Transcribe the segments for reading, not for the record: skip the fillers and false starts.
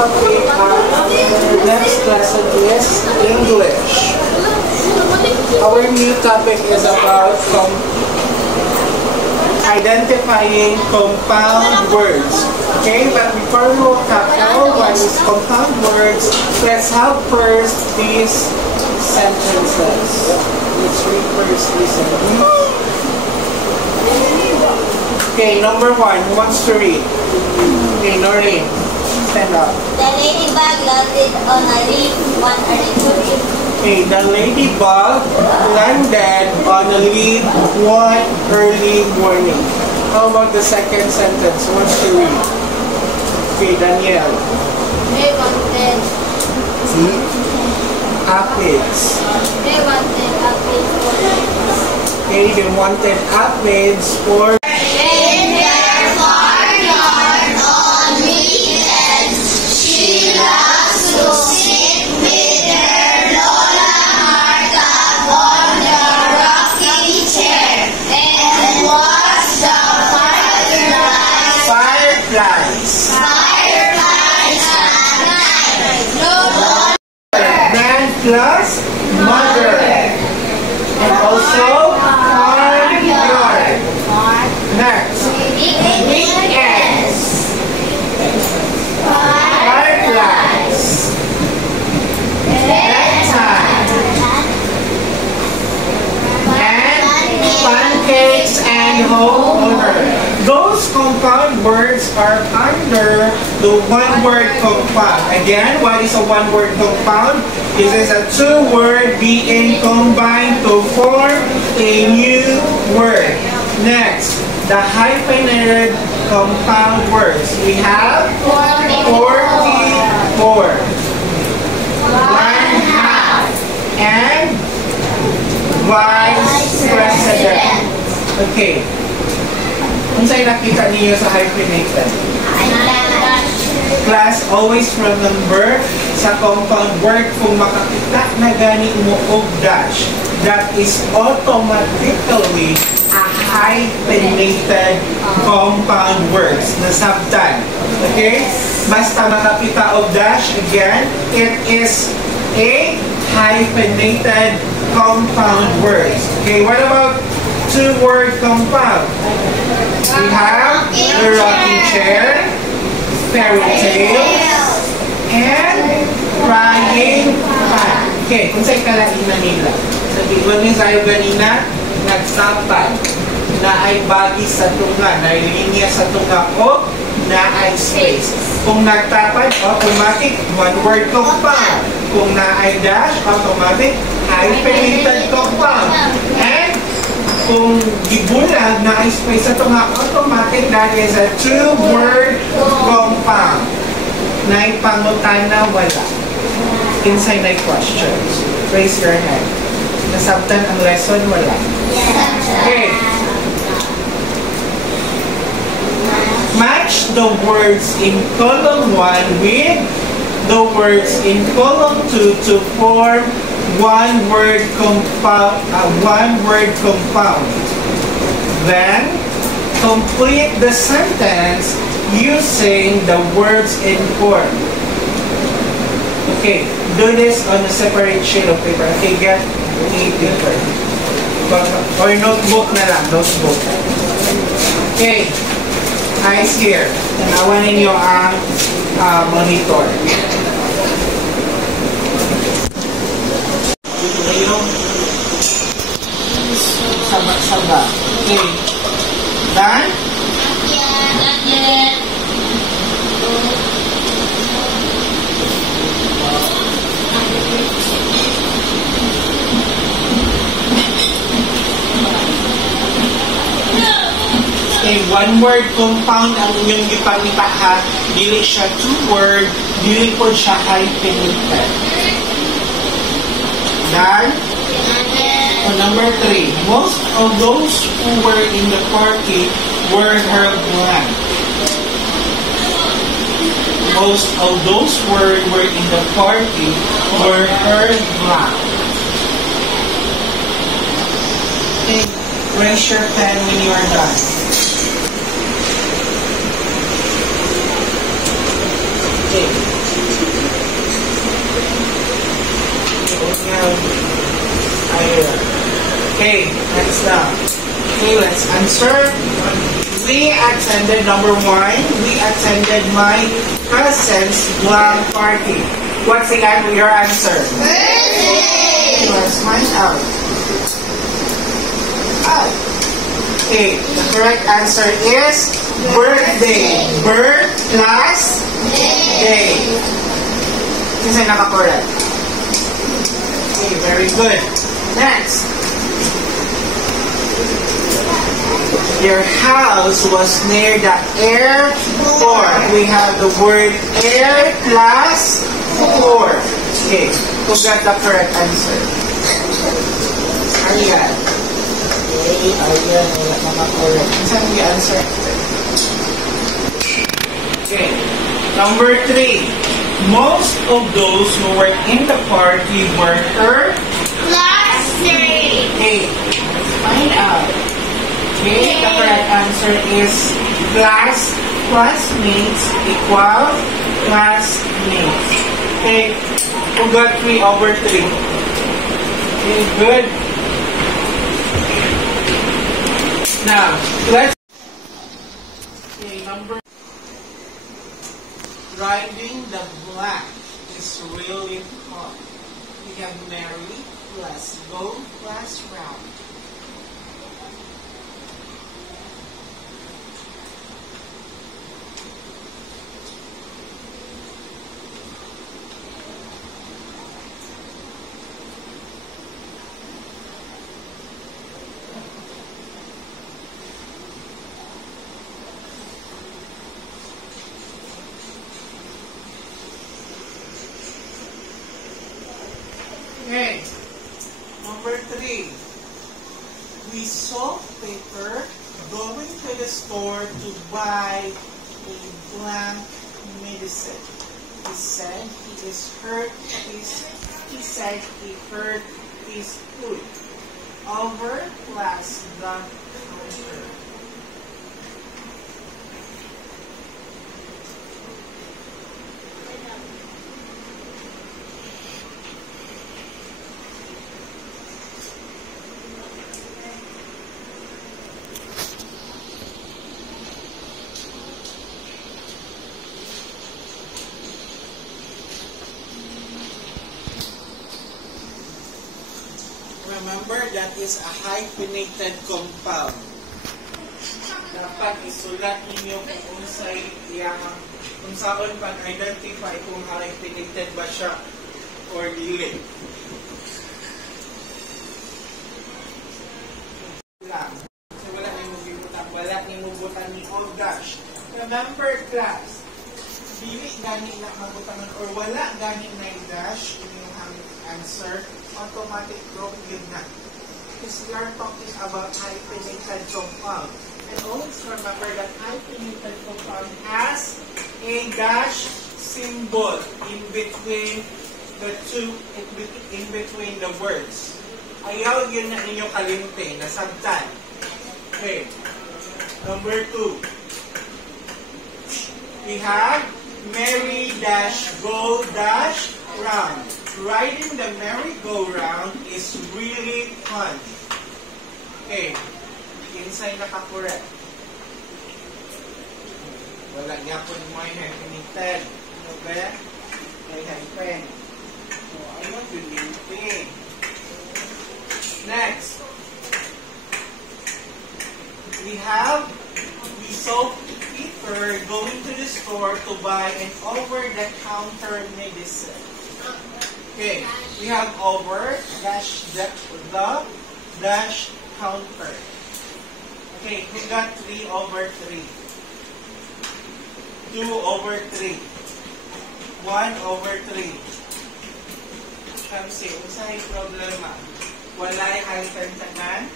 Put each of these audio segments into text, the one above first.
topic our next lesson is English. Our new topic is about identifying compound words. Okay, but before we will tackle what is compound words, let's have first these sentences. Let's read first these sentences. Okay, number one, who wants to read? Okay, Noreen, stand up. The ladybug landed on a leaf one early morning. Okay, the ladybug landed on a leaf one early morning. How about the second sentence? Who wants to read? Okay, Danielle. They wanted Aphids. They wanted aphids for eggs. Okay, they wanted aphids for plus mother and also farmyard. Next, weekends, fireflies, bedtime, and pancakes and homeowner. Those compound words are under the one-word compound. Again, what is a one-word compound? This is a two-word being combined to form a new word. Next, the hyphenated compound words. We have 44, one half, and vice president. Okay. Kung sa'yo nakita niyo sa hyphenated? Class, always remember sa compound word kung makakita na gani mo og dash, that is automatically a hyphenated compound words na sabtan. Okay? Basta makakita og dash, again, it is a hyphenated compound words. Okay, what about two-word compound? We have the rocking chair, fairy tales, and crying pan. Okay, kung sa'yo kalainan nila. Sabihin niyo sa'yo ganina, nagsapad, na ay bagi sa tunga, na linya sa tunga o na ay space. Kung nagtapad, automatic, one-word compound. Kung na ay dash, automatic, hyphenated compound. And kung gibulag na ay space sa tunga, automatic, that is a two-word compound. Na ipangutan na wala. Inside na questions. Raise your hand. Nasabtan ang lesson, wala. Okay. Match the words in column 1 with the words in column 2 to form one-word compound. Then, complete the sentence using the words in form. Okay, do this on a separate sheet of paper. Okay, get a paper. Or notebook na lang, notebook. Okay, eyes here. Tanawan ninyo ang monitor. Dito yung saba-saba. Okay, done? Okay, one-word compound ang inyong ipamita ha. Dili siya two-word, dili po siya hyphenated. Done? So number 3, most of those who were in the party were her blank. Most of those who were in the party were her blank. Okay, raise your pen when you are done. Okay. Now, okay, let's answer. We attended number 1. We attended my cousin's blank party. What's the your answer? Birthday. Let's find out. Okay, the correct answer is birthday. Birth plus day. Kasi naka-correct. Okay, very good. Next. Your house was near the airport. We have the word air plus 4. Okay, who got the correct answer? Arian. Okay, Arian, wala naka-correct. Saan yung answer? Okay, number 3. Most of those who were in the party were her Classmate. Okay, let's find out. Okay, the correct answer is classmates equal classmates. Okay, who got 3/3? Okay, good. Now, let's... Okay, number... Riding the black is really fun. We have Mary plus go plus round. Okay, number 3. We saw paper going to the store to buy a blank medicine. He said he hurt his foot. Over plus the counter. Remember, that is a hyphenated compound. Dapat isulat ninyo kung saan pag-identify kung hyphenated ba siya or dili. So, wala nang mabutan ni all dash. Remember, class, dili gani na mabutangan or wala gani na dash inyong answer, automatic wrong yun na. Because we are talking about hyphenated compound. And always remember that hyphenated compound has a dash symbol in between the two, in between the words. Ayaw yun na ninyo kalimte, nasabtan. Okay. Number 2. We have Mary dash go dash round. Riding the merry-go-round is really fun. Okay. Inside naka-correct. Wala niya po mo yung hyphenated. Ano ba? May hyphen. So, ayun, yun. Next. We saw Peter going to the store to buy an over-the-counter medicine. Okay, we have over dash the dash counter. Okay, we got 3/3. 2/3. 1/3. Kamsi, unsay problema? Walay hyphen tanan?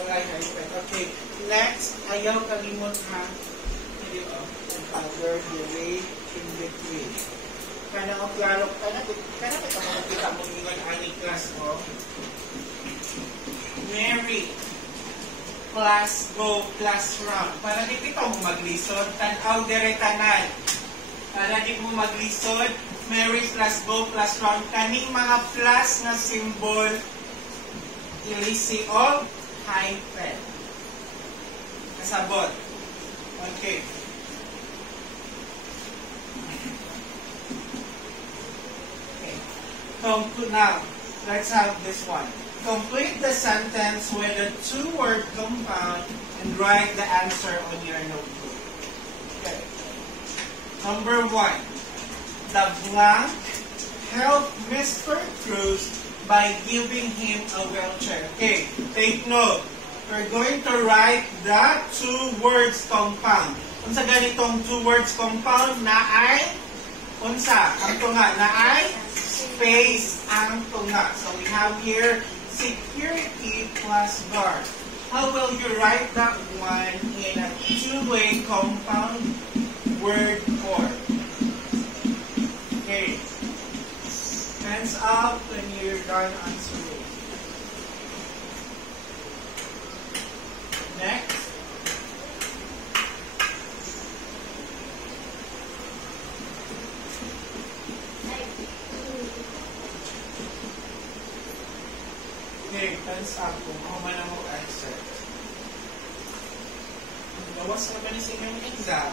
Walay hyphen. Okay, next, ayaw kalimot ha. Hindi o. Cover the way in between. Kana o klaro, kana kita makakita mo ingon ani class o. Mary, class go, class round. Para di kita mo maglisod, tanaw dire tanan. Para di mo maglisod, Mary plus go plus round. Kaning mga plus na symbol, ilisi og hyphen. Kasabot. Okay. Now, let's have this one. Complete the sentence with a two-word compound and write the answer on your notebook. Okay. Number 1. The blank helped Mr. Cruz by giving him a wheelchair. Okay, take note. We're going to write the two words compound. Unsa ganitong two words compound na ay unsa ang tunga na ay space ang tunga. So we have here security plus guard. How will you write that one in a two-way compound word form? Okay. Hands up when you're done answering. Next. Okay, hands up kung ako man ang answer. Gawas naman sa inyong exam.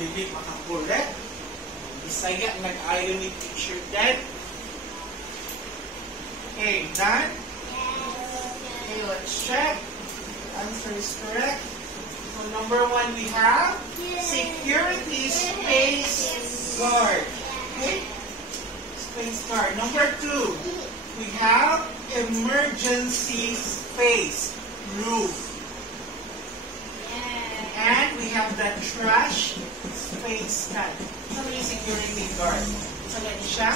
Dili makakorek. Bisaya nag-ayo ni teacher that. Okay, done? Okay, let's check. The answer is correct. So number 1 we have security space guard. Okay? Space guard. Number 2, we have emergency space roof. And we have the trash space can. Ito yung security guard. Ito na siya.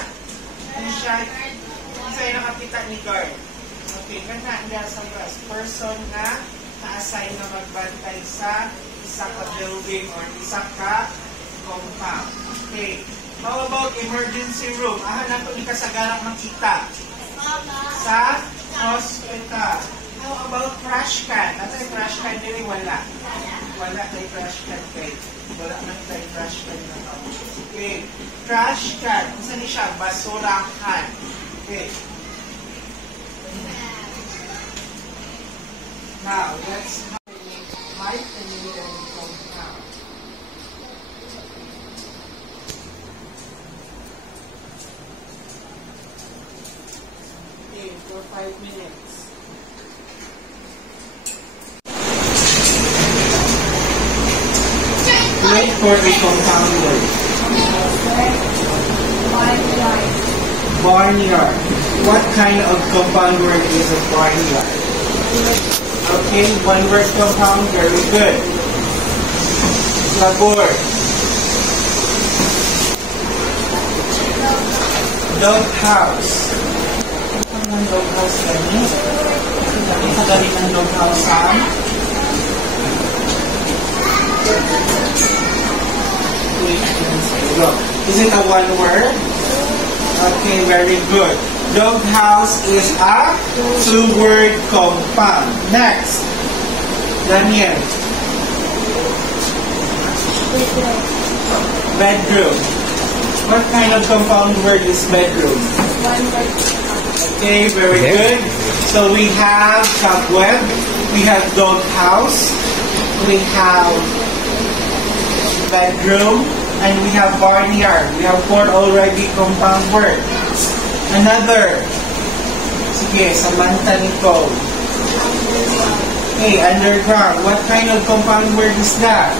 Ano siya? Ito yung nakapita ni guard. Okay, ganda niya sa person na na-assign na magbantay sa isa ka building or isa ka compound. Okay. How about emergency room? Nato ni kasagarang makita. Sa hospital. How about trash can? Nato yung trash can nila wala. Wala tayo trash can kay. Wala man tayo trash can na ako. Okay. Trash can. Saan niya siya? Basurahan. Okay. Now, let's hyphenate and compound. Okay, for 5 minutes. Wait for a compound word. Barnyard. What kind of compound word is a barnyard? Okay, one word compound, very good. Labor. Dog house. Ano ang dog house gani? Nakita gani ng dog house ha? Is it a one word? Okay, very good. Dog house is a two-word compound. Next, Daniel. Bedroom. What kind of compound word is bedroom? One word. Okay, very good. So we have cobweb, we have dog house, we have bedroom, and we have barnyard. We have 4 already compound words. Another. Sige, Samantha Nicole. Okay, underground. What kind of compound word is that?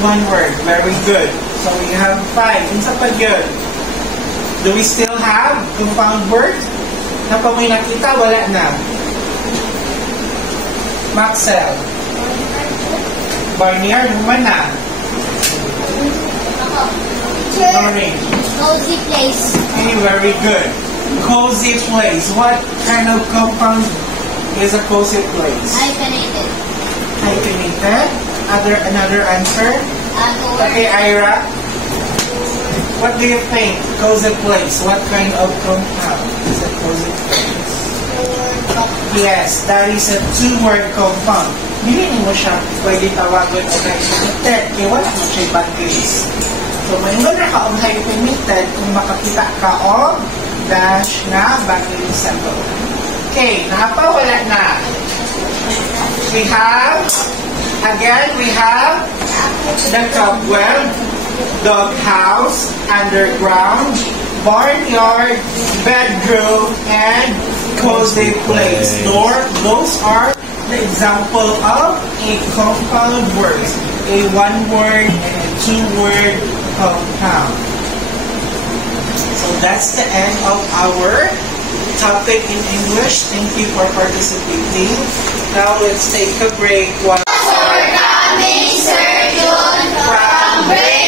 One word. Very good. So we have 5. Unsa pa yun? Do we still have compound word? Na pa may nakita, wala na. Maxwell. Barnyard, mana? Orange. Cozy place. Okay, very good. Cozy place. What kind of compound is a cozy place? Hyphenated. Hyphenated. Another answer? Word. Okay, Ira. What do you think? Cozy place. What kind of compound is a cozy place? Yes, that is a two-word compound. Hindi mo siya pwede tawagan o hyphenated. Kaya wala mo siya ibang case. So, may na ka ang hyphenated kung makakita ka o dash na bagay sa to. Okay, nakapawala na. We have the cobweb, doghouse, underground, barnyard, bedroom, and cozy place. Those are the example of a compound words. A one-word and a two-word compound. So that's the end of our topic in English. Thank you for participating. Now let's take a break. Coming, Sir Jun, from break.